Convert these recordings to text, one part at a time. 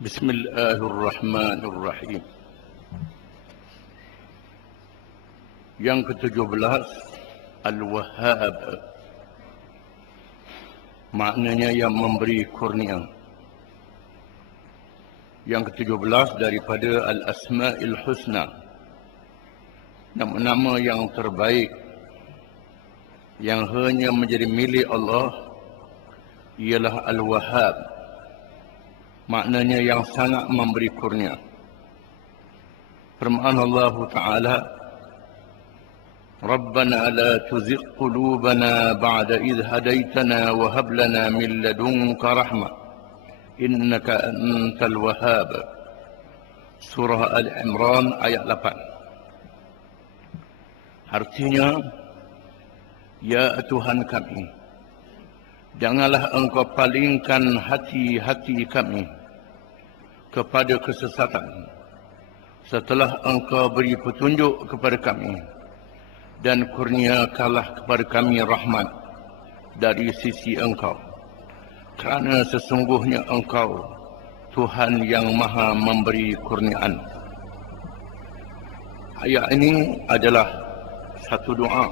Bismillahirrahmanirrahim. Yang ke-17, Al-Wahhab. Maknanya yang memberi kurnia. Yang ke-17 daripada Al-Asma'il Husna. Nama-nama yang terbaik yang hanya menjadi milik Allah ialah Al-Wahhab. Maknanya yang sangat memberi kurnia. Firman Allah Ta'ala, Rabbana la tuzigh qulubana ba'da idh hadaitana wa hab lana min ladunka rahmah innaka antal wahhab. Surah Al-Imran ayat 8. Artinya, ya Tuhan kami, janganlah engkau palingkan hati-hati kami kepada kesesatan setelah engkau beri petunjuk kepada kami, dan kurniakanlah kepada kami rahmat dari sisi engkau, kerana sesungguhnya engkau Tuhan yang maha memberi kurniaan. Ayat ini adalah satu doa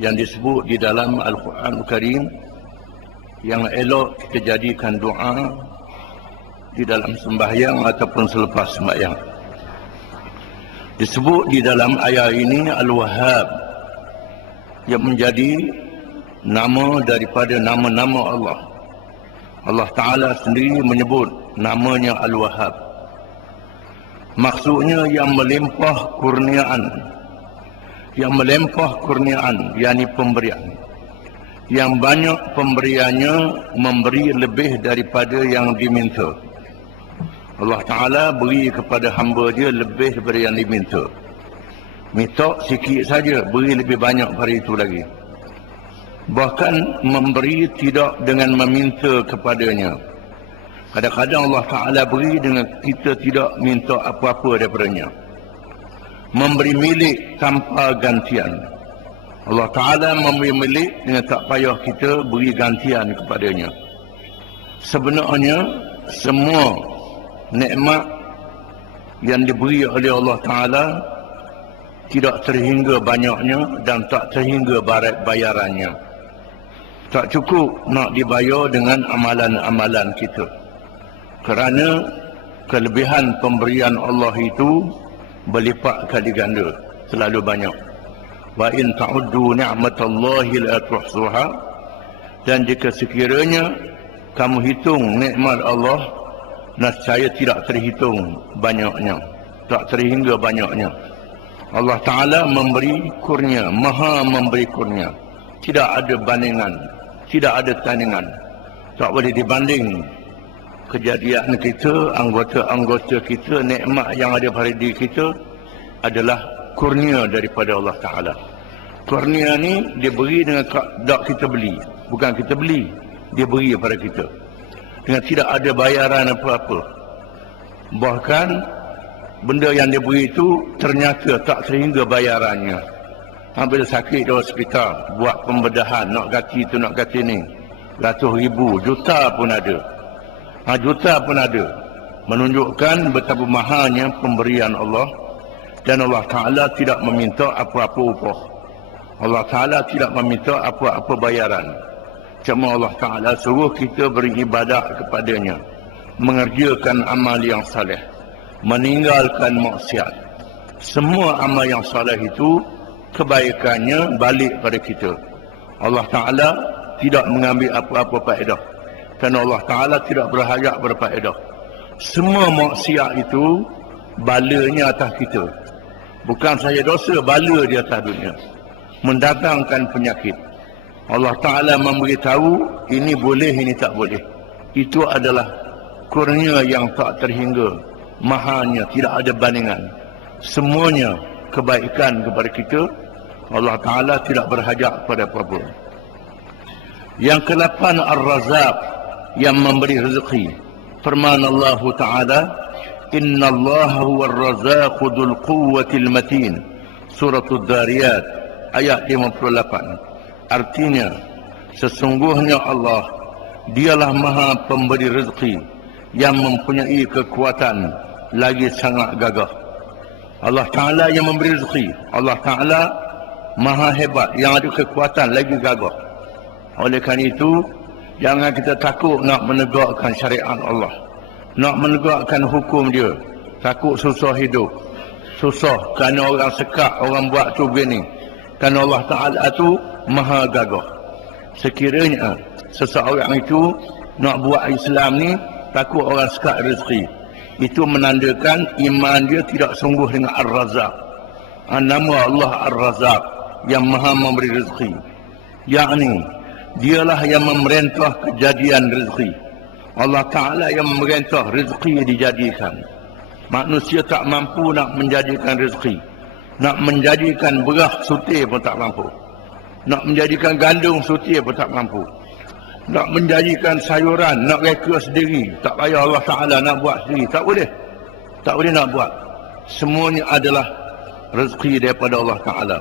yang disebut di dalam Al-Quran Al-Karim, yang elok kita jadikan doa di dalam sembahyang ataupun selepas sembahyang. Disebut di dalam ayat ini Al-Wahhab, yang menjadi nama daripada nama-nama Allah. Allah Ta'ala sendiri menyebut namanya Al-Wahhab. Maksudnya yang melimpah kurniaan. Yang melimpah kurniaan, yakni pemberian. Yang banyak pemberiannya, memberi lebih daripada yang diminta. Allah Ta'ala beri kepada hamba dia lebih daripada yang diminta. Minta sikit saja, beri lebih banyak daripada itu lagi. Bahkan memberi tidak dengan meminta kepadanya. Kadang-kadang Allah Ta'ala beri dengan kita tidak minta apa-apa daripadanya. Memberi milik tanpa gantian. Allah Ta'ala memberi milik dengan tak payah kita beri gantian kepadanya. Sebenarnya semua nikmat yang diberi oleh Allah Ta'ala tidak terhingga banyaknya dan tak terhingga bayarannya. Tak cukup nak dibayar dengan amalan-amalan kita. Kerana kelebihan pemberian Allah itu berlipat kali ganda, selalu banyak. Wa in ta'uddu ni'matallahi la tuhsuha. Dan jika sekiranya kamu hitung nikmat Allah, nescaya tidak terhitung banyaknya, tak terhingga banyaknya. Allah Ta'ala memberi kurnia, maha memberi kurnia. Tidak ada bandingan, tidak ada tandingan. Tak boleh dibanding kejadian kita, anggota-anggota kita, nikmat yang ada pada diri kita adalah kurnia daripada Allah Ta'ala. Kurnia ni diberi dengan tak kita beli. Bukan kita beli, dia beri kepada kita dengan tidak ada bayaran apa-apa. Bahkan benda yang dia beri itu ternyata tak sehingga bayarannya. Bila sakit di hospital, buat pembedahan, nak ganti tu, nak ganti ni, ratus ribu, juta pun ada. Juta pun ada. Menunjukkan betapa mahalnya pemberian Allah. Dan Allah Ta'ala tidak meminta apa-apa upah. Allah Ta'ala tidak meminta apa-apa bayaran. Cuma Allah Ta'ala suruh kita beribadat kepadanya, mengerjakan amal yang saleh, meninggalkan maksiat. Semua amal yang saleh itu kebaikannya balik pada kita. Allah Ta'ala tidak mengambil apa-apa faedah, kerana Allah Ta'ala tidak berhajat pada faedah. Semua maksiat itu balanya atas kita. Bukan saja dosa, bala di atas dunia, mendatangkan penyakit. Allah Ta'ala memberitahu ini boleh, ini tak boleh. Itu adalah kurnia yang tak terhingga, mahalnya, tidak ada bandingan. Semuanya kebaikan kepada kita. Allah Ta'ala tidak berhajat pada apa-apa. Yang ke-8, Ar-Razzaq, yang memberi rezeki. Firman Allah Ta'ala, Inna Allah huwa ar-razzaqu dzul quwwatil matin. Surah Ad-Dariyat ayat 58. Artinya, sesungguhnya Allah, dialah maha pemberi rezeki yang mempunyai kekuatan lagi sangat gagah. Allah Ta'ala yang memberi rezeki. Allah Ta'ala maha hebat, yang ada kekuatan lagi gagah. Oleh kerana itu, jangan kita takut nak menegakkan syariat Allah, nak menegakkan hukum dia. Takut susah hidup. Susah kerana orang sekat, orang buat tu begini. Kerana Allah Ta'ala tu maha gagah. Sekiranya seseorang itu nak buat Islam ni, takut orang sekat rezeki, itu menandakan iman dia tidak sungguh dengan Ar-Razzaq. Nama Allah Ar-Razzaq, yang maha memberi rezeki. Yakni dialah yang memerintah kejadian rezeki. Allah Ta'ala yang memerintah rezeki dijadikan. Manusia tak mampu nak menjadikan rezeki. Nak menjadikan beras sutir pun tak mampu. Nak menjadikan gandum sutir pun tak mampu. Nak menjadikan sayuran, nak reka sendiri, tak payah Allah Ta'ala nak buat sendiri. Tak boleh. Tak boleh nak buat. Semuanya adalah rezeki daripada Allah Ta'ala.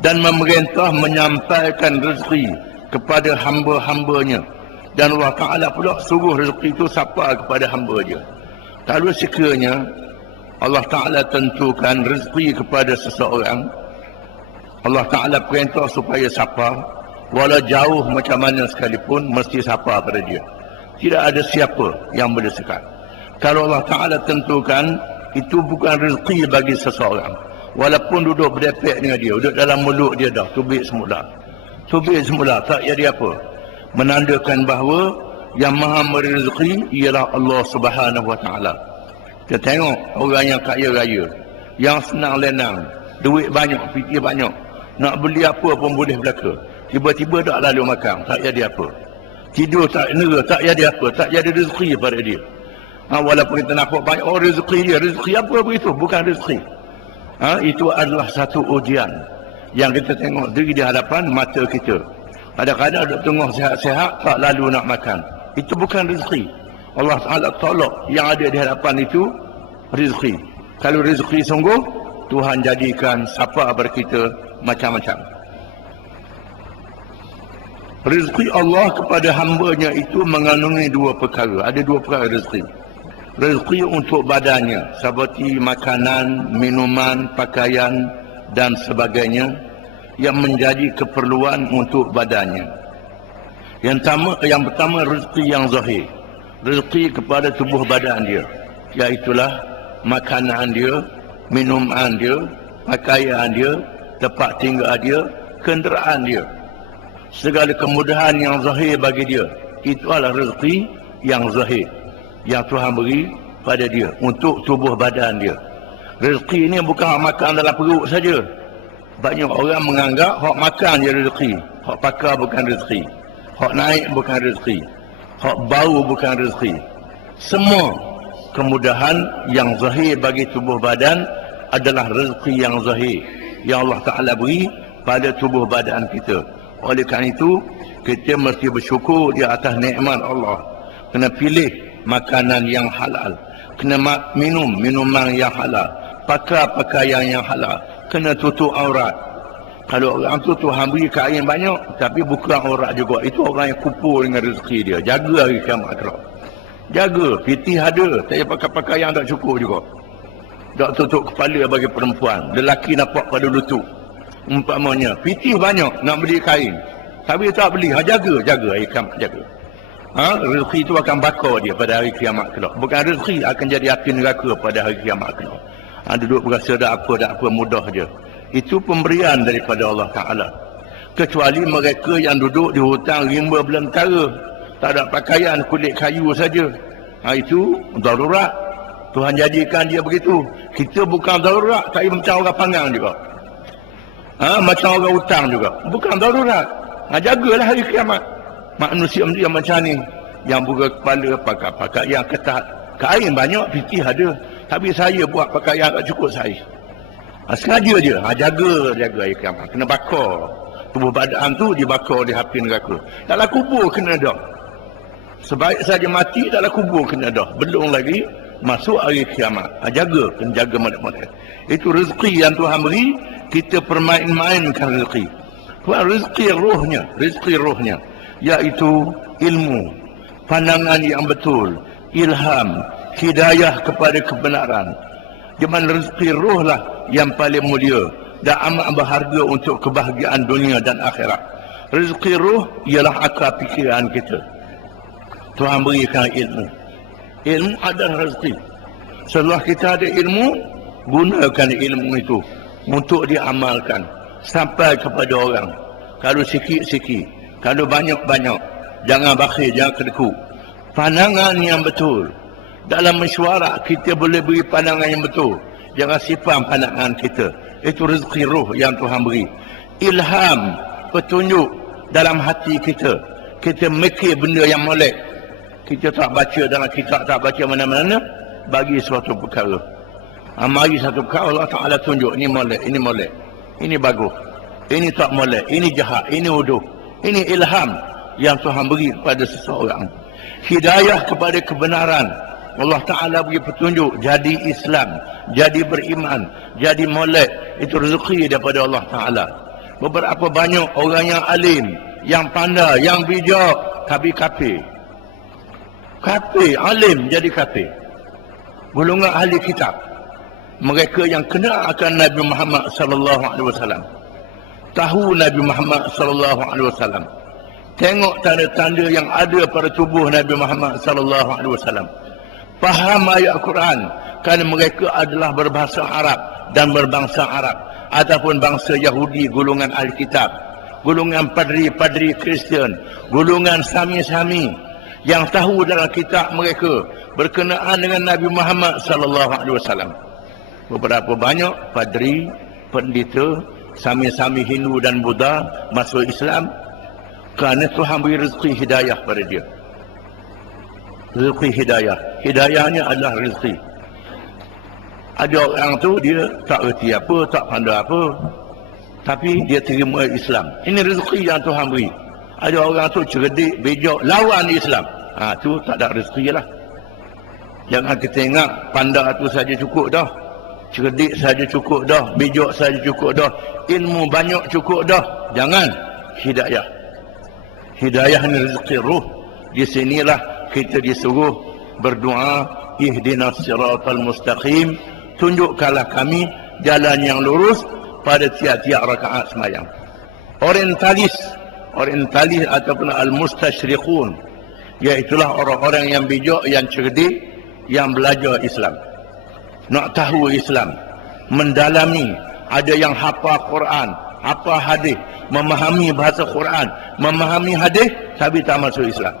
Dan memerintah menyampaikan rezeki kepada hamba-hambanya. Dan Allah Ta'ala pula suruh rezeki itu sampai kepada hamba dia. Kalau sekiranya Allah Ta'ala tentukan rezeki kepada seseorang, Allah Ta'ala perintah supaya sapa, walau jauh macam mana sekalipun, mesti sapa pada dia. Tidak ada siapa yang boleh sekat. Kalau Allah Ta'ala tentukan, itu bukan rezeki bagi seseorang. Walaupun duduk berdepek dengan dia, duduk dalam mulut dia dah, tubik semula. Tubik semula, tak jadi apa. Menandakan bahawa yang maha memberi rezeki ialah Allah Subhanahu Wa Ta'ala. Kita tengok orang yang kaya raya, yang senang lenang, duit banyak, fikir banyak, nak beli apa pun boleh belaka. Tiba-tiba tak lalu makan, tak jadi apa. Tidur tak nera, tak jadi apa, tak jadi rezeki pada dia. Walaupun kita nampak banyak, oh rezeki dia, rezeki apa begitu? Bukan rezeki. Itu adalah satu ujian yang kita tengok diri di hadapan mata kita. Kadang-kadang duduk tengok sehat-sehat, tak lalu nak makan. Itu bukan rezeki. Allah Ta'ala tolak yang ada di hadapan itu rezeki. Kalau rezeki sungguh, Tuhan jadikan sapa pada kita macam-macam. Rezeki Allah kepada hamba-Nya itu mengandungi dua perkara. Ada dua perkara rezeki. Rezeki untuk badannya, seperti makanan, minuman, pakaian dan sebagainya, yang menjadi keperluan untuk badannya. Yang pertama rezeki yang zahir. Rezeki kepada tubuh badan dia, iaitulah makanan dia, minuman dia, pakaian dia, tempat tinggal dia, kenderaan dia. Segala kemudahan yang zahir bagi dia, itu adalah rezeki yang zahir yang Tuhan beri pada dia untuk tubuh badan dia. Rezeki ini bukan hak makan dalam perut saja. Banyak orang menganggap hak makan je rezeki, hak pakai bukan rezeki, hak naik bukan rezeki, hak bau bukan rezeki. Semua kemudahan yang zahir bagi tubuh badan adalah rezeki yang zahir yang Allah Ta'ala beri pada tubuh badan kita. Oleh kerana itu, kita mesti bersyukur di atas nikmat Allah. Kena pilih makanan yang halal, kena minum minuman yang halal, pakai pakaian yang halal, kena tutup aurat. Kalau orang tu Tuhan beri kain banyak tapi buka aurat juga, itu orang yang kumpul dengan rezeki dia. Jaga hari kiamat kelak. Jaga, pitih ada, tak payah pakai pakaian tak cukup juga. Tak tutup kepala bagi perempuan, lelaki nampak pada lutut. Umpamanya, pitih banyak nak beli kain, tapi tak beli, jaga hari kiamat, jaga. Rezeki itu akan bakar dia pada hari kiamat kelak. Bukan rezeki akan jadi api neraka pada hari kiamat kelak. Duduk berasa tak apa mudah je. Itu pemberian daripada Allah Ta'ala. Kecuali mereka yang duduk di hutang rimba belantara, tak ada pakaian, kulit kayu saja. Itu darurat. Tuhan jadikan dia begitu. Kita bukan darurat, tapi macam orang pangang juga. Macam orang hutang juga. Bukan darurat. Jagalah hari kiamat. Manusia yang macam ni, yang buka kepala, pakai pakaian ketat, kain banyak, pitih ada, tapi saya buat pakaian tak cukup saya. Sengaja je, jaga hari kiamat. Kena bakar. Tubuh badan tu dibakar oleh api neraka. Dalam kubur kena dah. Sebaik saja mati, dalam kubur kena dah. Belum lagi masuk hari kiamat. Jaga, kena jaga malam-malam. Itu rezeki yang Tuhan beri, kita permain-mainkan rezeki. Tuhan rezeki rohnya, iaitu ilmu, pandangan yang betul, ilham, hidayah kepada kebenaran. Di mana rezeki roh lah yang paling mulia dan amat berharga untuk kebahagiaan dunia dan akhirat. Rezeki roh ialah akal fikiran kita. Tuhan berikan ilmu. Ilmu adalah rezeki. Setelah kita ada ilmu, gunakan ilmu itu untuk diamalkan sampai kepada orang. Kalau sikit-sikit, kalau banyak-banyak, jangan bakhil, jangan kedekut. Pandangan yang betul. Dalam mesyuarat kita boleh beri pandangan yang betul. Jangan simpan pandangan kita. Itu rezeki roh yang Tuhan beri. Ilham, petunjuk dalam hati kita. Kita mikir benda yang molek. Kita tak baca dalam kitab, tak baca mana-mana, bagi suatu perkara. Mari satu perkara, Allah Ta'ala tunjuk. Ini molek, ini molek. Ini bagus. Ini tak molek. Ini jahat. Ini uduh. Ini ilham yang Tuhan beri kepada seseorang. Hidayah kepada kebenaran. Allah Ta'ala beri petunjuk. Jadi Islam. Jadi beriman. Jadi molek. Itu rezeki daripada Allah Ta'ala. Beberapa banyak orang yang alim, yang pandai, yang bijak, tapi kafir. Kafir, alim jadi kafir. Golongan ahli kitab. Mereka yang kenal akan Nabi Muhammad sallallahu alaihi wasallam. Tahu Nabi Muhammad sallallahu alaihi wasallam. Tengok tanda-tanda yang ada pada tubuh Nabi Muhammad sallallahu alaihi wasallam. Faham ayat Quran kerana mereka adalah berbahasa Arab dan berbangsa Arab ataupun bangsa Yahudi, golongan Alkitab, golongan padri-padri Kristian, golongan sami-sami yang tahu dalam kitab mereka berkenaan dengan Nabi Muhammad sallallahu alaihi wasallam. Beberapa banyak padri, pendeta, sami-sami Hindu dan Buddha masuk Islam kerana Tuhan beri rezeki hidayah pada dia. Rezeki hidayah. Hidayahnya adalah rezeki. Ada orang tu dia tak reti apa, tak pandai apa, tapi dia terima Islam. Ini rezeki yang Tuhan beri. Ada orang tu cerdik, bijak, lawan Islam. Tu tak ada rezeki lah. Jangan kita ingat pandai tu saja cukup dah. Cerdik saja cukup dah, bijak saja cukup dah, ilmu banyak cukup dah. Jangan. Hidayah. Hidayah ni rezeki ruh. Di sinilah kita disuruh berdoa, ihdinas siratal mustaqim, tunjukkanlah kami jalan yang lurus pada tiap-tiap rakaat sembahyang. Orientalis ataupun al-mustashriqun, iaitulah orang-orang yang bijak, yang cerdik, yang belajar Islam. Nak tahu Islam, mendalami, ada yang hafal Quran, hafal hadis, memahami bahasa Quran, memahami hadis, tapi tak masuk Islam.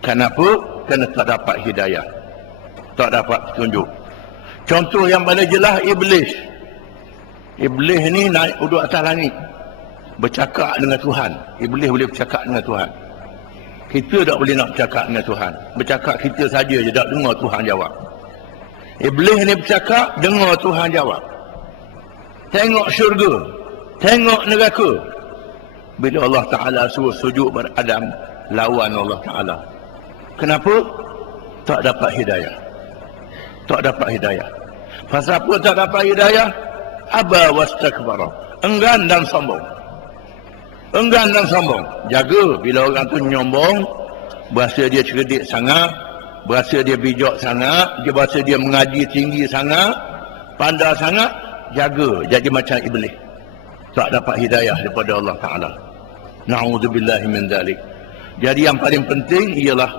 Kenapa? Kerana tak dapat hidayah, tak dapat petunjuk. Contoh yang paling jelas, Iblis. Iblis ni naik duduk atas langit, bercakap dengan Tuhan. Iblis boleh bercakap dengan Tuhan. Kita tak boleh nak bercakap dengan Tuhan. Bercakap kita saja je, tak dengar Tuhan jawab. Iblis ni bercakap, dengar Tuhan jawab. Tengok syurga, tengok neraka. Bila Allah Ta'ala suruh sujud pada Adam, lawan Allah Ta'ala. Kenapa? Tak dapat hidayah. Tak dapat hidayah. Pasal apa tak dapat hidayah? Aba wastakbara. Enggan dan sombong. Enggan dan sombong. Jaga bila orang tu nyombong, berasa dia cerdik sangat, berasa dia bijak sangat, dia berasa dia mengaji tinggi sangat, pandai sangat, jaga. Jadi macam Iblis. Tak dapat hidayah daripada Allah Ta'ala. Na'udzubillahi min dzalik. Jadi yang paling penting ialah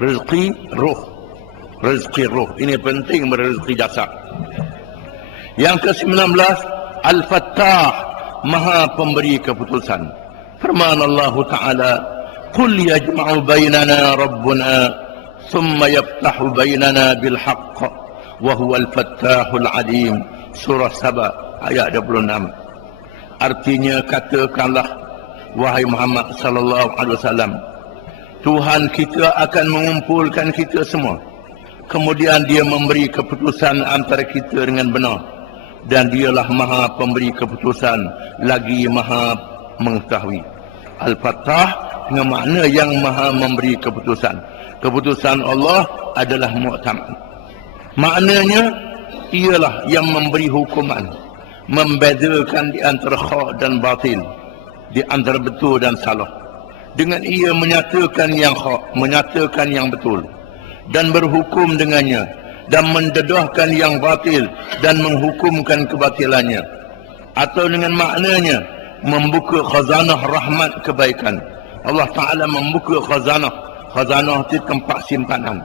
rezeki roh. Rezeki roh. Ini penting rezeki jasad. Yang ke-19, Al-Fattah, Maha Pemberi Keputusan. Firman Allah Ta'ala, Qul yajma'u bainana Rabbuna thumma yaftahu bainana bilhaqq wa huwa al-fattahul alim. Surah Saba ayat 26. Artinya, katakanlah wahai Muhammad sallallahu alaihi wasallam, Tuhan kita akan mengumpulkan kita semua. Kemudian dia memberi keputusan antara kita dengan benar. Dan dialah Maha Pemberi Keputusan, lagi Maha Mengetahui. Al-Fattah dengan makna yang Maha Memberi Keputusan. Keputusan Allah adalah mu'tamad. Maknanya ialah yang memberi hukuman, membezakan di antara hak dan batil, di antara betul dan salah. Dengan ia menyatakan yang hak, menyatakan yang betul. dan berhukum dengannya, dan mendedahkan yang batil dan menghukumkan kebatilannya. Atau dengan maknanya membuka khazanah rahmat kebaikan. Allah Ta'ala membuka khazanah. Khazanah itu tempat simpanan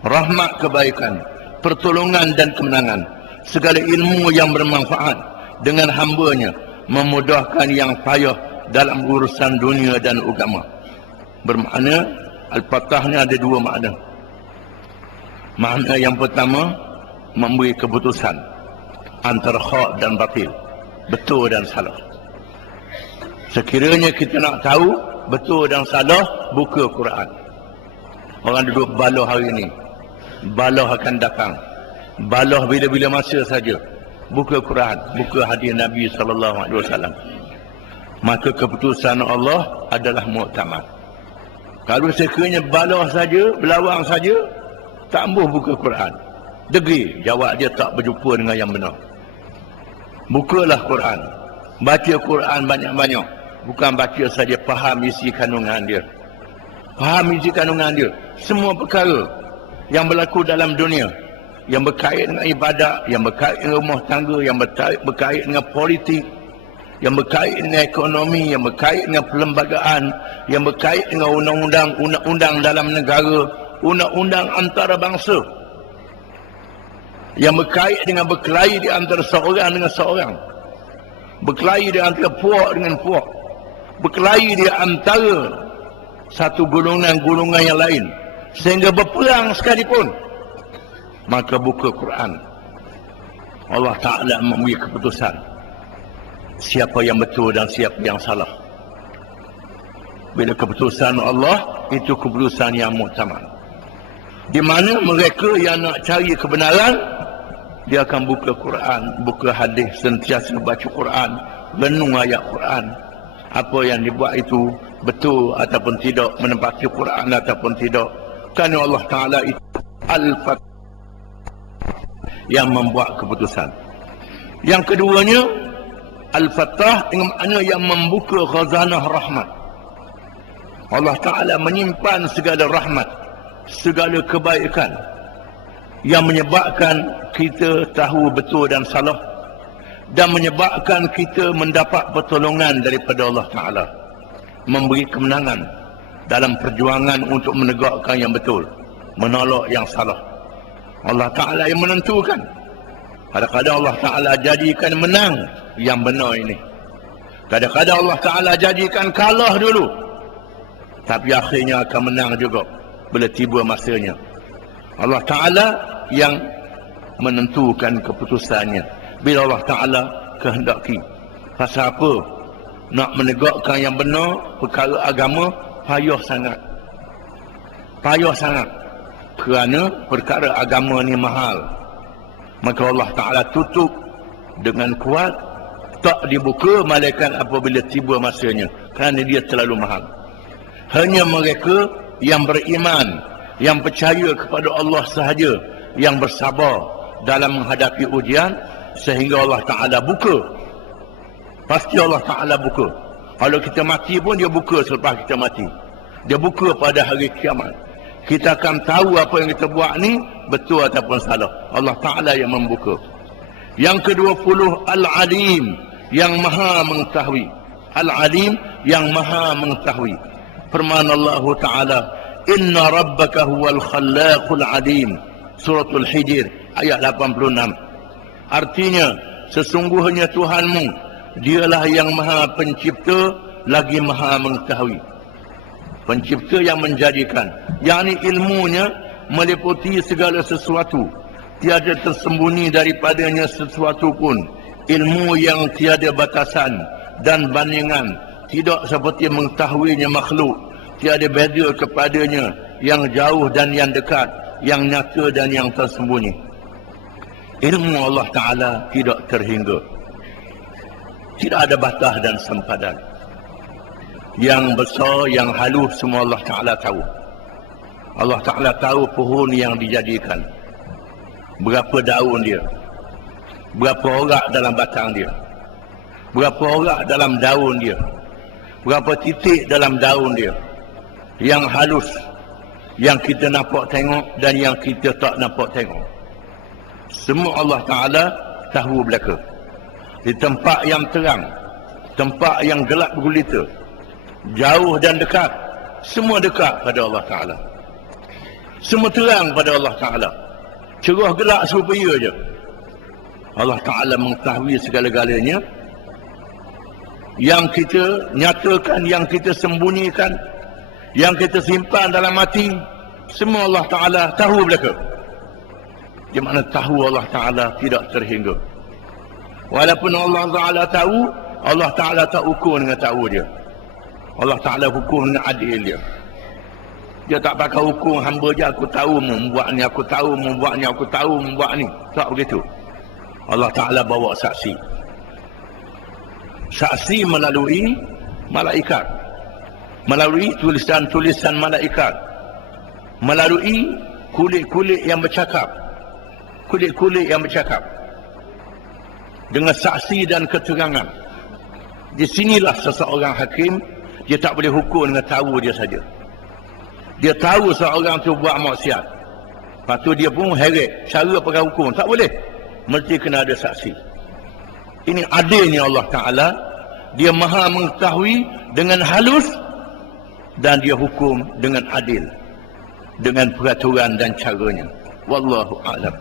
rahmat kebaikan, pertolongan dan kemenangan, segala ilmu yang bermanfaat dengan hambanya, memudahkan yang payah dalam urusan dunia dan agama. Bermakna Al-Fatah ni ada dua makna. Makna yang pertama, memberi keputusan antara hak dan batil, betul dan salah. Sekiranya kita nak tahu betul dan salah, buka Quran. Orang duduk baloh hari ini, baloh akan datang, baloh bila-bila masa saja. Buka Quran, buka hadis Nabi SAW. Maka keputusan Allah adalah muktamad. Kalau sekiranya baloh saja, belawang saja, tak ambuh buka Quran, degil jawab dia tak berjumpa dengan yang benar. Bukalah Quran, baca Quran banyak-banyak. Bukan baca saja, faham isi kandungan dia. Faham isi kandungan dia. Semua perkara yang berlaku dalam dunia, yang berkait dengan ibadat, yang berkait dengan rumah tangga, yang berkait dengan politik, yang berkait dengan ekonomi, yang berkait dengan perlembagaan, yang berkait dengan undang-undang dalam negara, undang-undang antarabangsa, yang berkait dengan berkelahi di antara seorang dengan seorang, berkelahi di antara puak dengan puak, berkelahi di antara satu golongan-golongan yang lain, sehingga berperang sekalipun. Maka buka Quran. Allah Ta'ala memberi keputusan siapa yang betul dan siapa yang salah. Bila keputusan Allah, itu keputusan yang muktamad, di mana mereka yang nak cari kebenaran, dia akan buka Quran, buka hadis, sentiasa baca Quran, renung ayat Quran. Apa yang dibuat itu betul ataupun tidak, menempati Quran ataupun tidak. Kerana Allah Ta'ala itu Al-Fatah yang membuat keputusan. Yang keduanya, Al-Fatah dengan makna yang membuka khazanah rahmat. Allah Ta'ala menyimpan segala rahmat, segala kebaikan yang menyebabkan kita tahu betul dan salah, dan menyebabkan kita mendapat pertolongan daripada Allah Ta'ala, memberi kemenangan dalam perjuangan untuk menegakkan yang betul, menolak yang salah. Allah Ta'ala yang menentukan. Kadang-kadang Allah Ta'ala jadikan menang yang benar ini, kadang-kadang Allah Ta'ala jadikan kalah dulu, tapi akhirnya akan menang juga bila tiba masanya. Allah Ta'ala yang menentukan keputusannya. Bila Allah Ta'ala kehendaki. Pasal apa? Nak menegakkan yang benar, perkara agama, payah sangat. Payah sangat. Kerana perkara agama ni mahal. Maka Allah Ta'ala tutup dengan kuat, tak dibuka malaikat apabila tiba masanya, kerana dia terlalu mahal. Hanya mereka yang beriman, yang percaya kepada Allah sahaja, yang bersabar dalam menghadapi ujian, sehingga Allah Ta'ala buka. Pasti Allah Ta'ala buka. Kalau kita mati pun dia buka selepas kita mati. Dia buka pada hari kiamat. Kita akan tahu apa yang kita buat ni betul ataupun salah. Allah Ta'ala yang membuka. Yang ke-20, Al-Alim, yang maha mengetahui. Al-Alim, yang maha mengetahui. Firman Allah Ta'ala, Inna rabbaka huwal khallaqul alim. Suratul Hijr, ayat 86. Artinya, sesungguhnya Tuhanmu, dialah yang maha pencipta, lagi maha mengetahui. Pencipta yang menjadikan, yakni ilmunya meliputi segala sesuatu, tiada tersembunyi daripadanya sesuatu pun. Ilmu yang tiada batasan dan bandingan, tidak seperti mengetahuinya makhluk, tiada beza kepadanya yang jauh dan yang dekat, yang nyata dan yang tersembunyi. Ilmu Allah Ta'ala tidak terhingga, tidak ada batas dan sempadan. Yang besar, yang halus, semua Allah Ta'ala tahu. Allah Ta'ala tahu pohon yang dijadikan, berapa daun dia, berapa orak dalam batang dia, berapa orak dalam daun dia, berapa titik dalam daun dia. Yang halus, yang kita nampak tengok dan yang kita tak nampak tengok. Semua Allah Ta'ala tahu belaka. Di tempat yang terang, tempat yang gelap gulita, jauh dan dekat, semua dekat pada Allah Ta'ala. Semua terang pada Allah Ta'ala. Cerah gelap supaya je. Allah Ta'ala mengetahui segala-galanya. Yang kita nyatakan, yang kita sembunyikan, yang kita simpan dalam hati, semua Allah Ta'ala tahu belaka. Di mana tahu Allah Ta'ala tidak terhingga. Walaupun Allah Ta'ala tahu, Allah Ta'ala tak ukur dengan tahu dia. Allah Ta'ala hukum dengan adil dia. Dia tak pakai hukum hamba je, aku tahu membuat ni, aku tahu membuat ni, aku tahu membuat ni. Tak begitu. Allah Ta'ala bawa saksi. Saksi melalui malaikat, melalui tulisan-tulisan malaikat, melalui kulit-kulit yang bercakap, kulit-kulit yang bercakap dengan saksi dan keterangan. Di sinilah seseorang hakim, dia tak boleh hukum dengan tahu dia saja. Dia tahu seorang tu buat maksiat, lepas tu dia pun heret cara pakai hukum, tak boleh, mesti kena ada saksi. Ini adilnya Allah Ta'ala. Dia maha mengetahui dengan halus dan dia hukum dengan adil, dengan peraturan dan caranya. Wallahu a'lam.